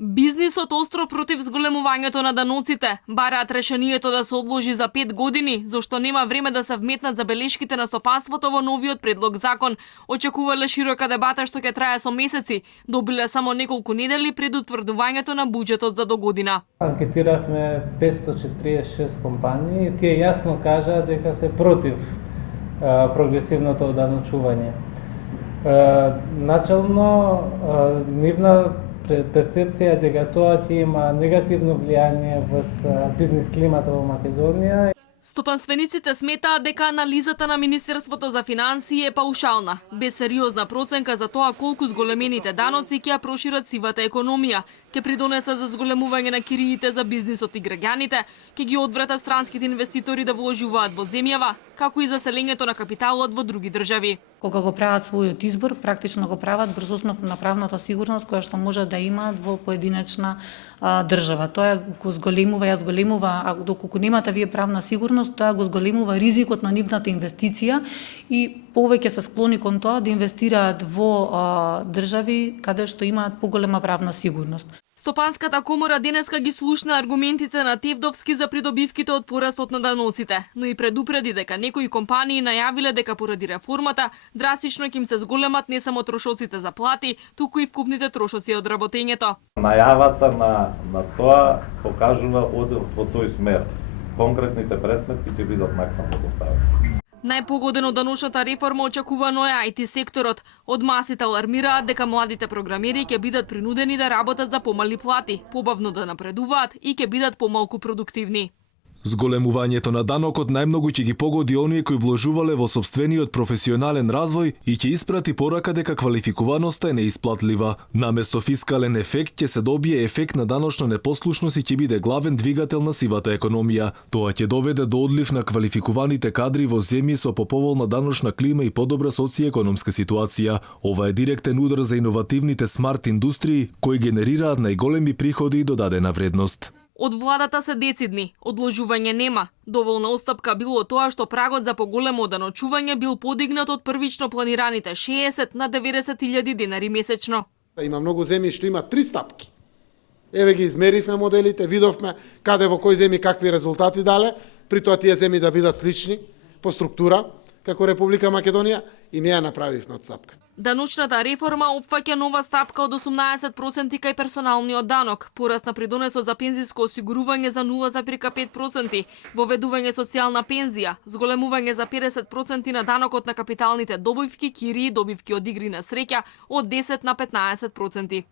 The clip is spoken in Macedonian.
Бизнисот остро против зголемувањето на даноците. Бараат решението да се одложи за 5 години, зашто нема време да се вметнат забелешките на стопанството во новиот предлог закон. Очекувале широка дебата што ќе трае со месеци, добиле само неколку недели пред утврдувањето на буџетот за до година. Анкетиравме 546 компании и тие јасно кажаа дека се против прогресивното оданочување. Начално нивна перцепција е дека тоа ќе има негативно влијание врз бизнис климата во Македонија. Стопанствениците сметаат дека анализата на Министерството за финансии е паушална, без сериозна проценка за тоа колку зголемените даноци ќе ја прошират сивата економија, ќе придонесат за зголемување на кириите за бизнисот и граѓаните, ќе ги одвратат странските инвеститори да вложуваат во земјава, како и заселењето на капиталот во други држави. Кога го прават својот избор, практично го прават врз основа на правната сигурност која што може да имаат во поединечна држава. Тоа го зголемува, а доколку немате вие правна сигурност, тоа го зголемува ризикот на нивната инвестиција и повеќе се склони кон тоа да инвестираат во држави каде што имаат поголема правна сигурност. Стопанската комора денеска ги слушна аргументите на Тевдовски за придобивките од порастот на даноците, но и предупреди дека некои компании најавиле дека поради реформата драстично ќе им се зголемат не само трошоците за плати, туку и вкупните трошоци од работењето. Најавата на тоа покажува одел во тој смер. Конкретните пресметки ќе бидат накнадно поставени. Најпогоден од даночната реформа очекувано е IT секторот. Од масите алармираат дека младите програмери ќе бидат принудени да работат за помали плати, побавно да напредуваат и ќе бидат помалку продуктивни. Зголемувањето на данокот најмногу ќе ги погоди оние кои вложувале во сопствениот професионален развој и ќе испрати порака дека квалификуваноста е неисплатлива. Наместо фискален ефект ќе се добие ефект на даночна непослушност и ќе биде главен двигател на сивата економија. Тоа ќе доведе до одлив на квалификуваните кадри во земји со поповолна даночна клима и подобра социјекономска ситуација. Ова е директен удар за иновативните смарт индустрии кои генерираат најголеми приходи и додадена вредност. Од владата се децидни, одложување нема. Доволна остапка било тоа што прагот за поголемо оданочување бил подигнат од првично планираните 60 на 90.000 денари месечно. Има многу земји што има 3 стапки. Еве ги измеривме моделите, видовме каде во кои земји какви резултати дале, при тоа тие земји да бидат слични по структура како Република Македонија и ние ја направивме од стапка. Даночната реформа опфаќа нова стапка од 18% кај персоналниот данок, пораст на придонесот за пензиско осигурување за 0,5%, воведување социјална пензија, зголемување за 50% на данокот на капиталните добивки, кири и добивки од игри на среќа од 10 на 15%.